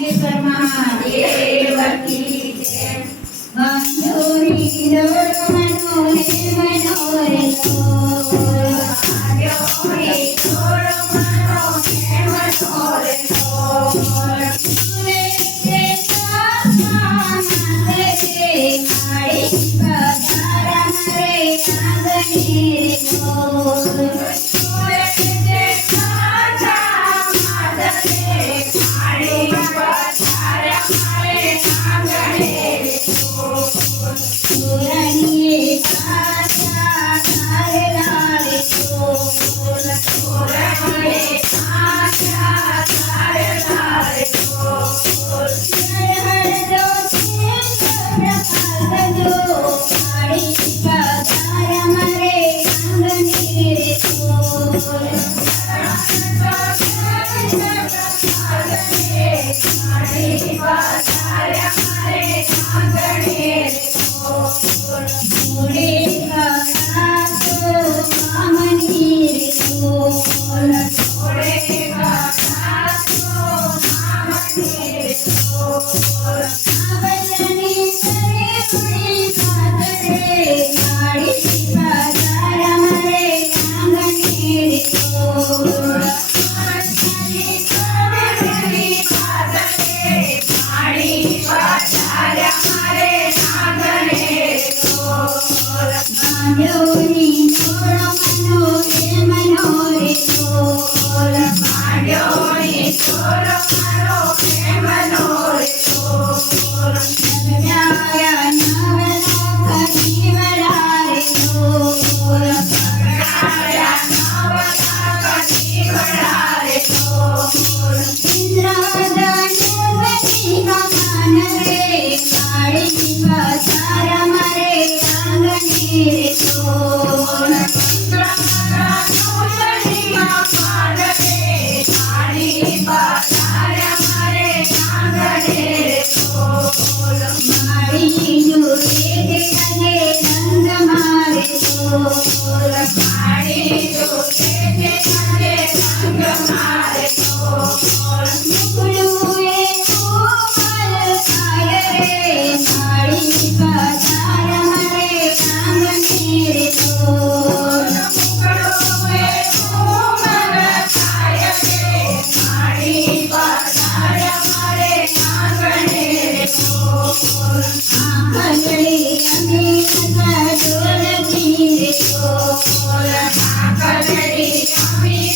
હર મહાદેવ કી જય મંજૂરી દોડો મનોરે મનોરે મંજૂરી દોડો મનોરે મનોરે સુરે તે સામા રે માડી પધારા રે આંગણે રે સુરે તે સામા રે માડી પધારા રે આંગણે રે સુરણીએ કાચા તારે લાલે ચોર સુરણીએ કાચા તારે લાલે ચોર હરદો છે પ્રકાશજો માડી પધારા મારે આંગણે રે ચોર માડી પધારા મારે આંગણે રે મોડે કાતો મામની રે ચોર મોડે કાતો મામની રે ચોર આવલની સરે ઉડી કાતરે માડી પધારા મારે આંગણે રે ચોર આવલની સરે ઉડી કાતરે માડી પધારા મારે આંગણે માંડ્યોની છોડો મનોરે મનોરે ચોર માંડ્યોની છોડો મનોરે મનોરે ચોર નવનાયા નવલા કટીવડા રે ચોર નવનાયા નવલા કટીવડા રે ચોર ઇન્દ્રદાન વતી કમાન રે માડી પધારા મારે આંગણે રે ચોર ઇન્દ્રદાન વતી કમાન રે માડી પધારા મારે આંગણે રે ચોર માડી જોડે તે રંગ મારે ચોર માડી જોડે તે રંગ મારે ચોર મુકલુએ કોમલ થાય રે માડી પધારા મારે આંગણે રે ચોર મુકલુએ કોમલ થાય રે માડી પધારા મારે આંગણે રે ચોર આંગળી અમી ડોલતી રે ચોર આંગળી અમી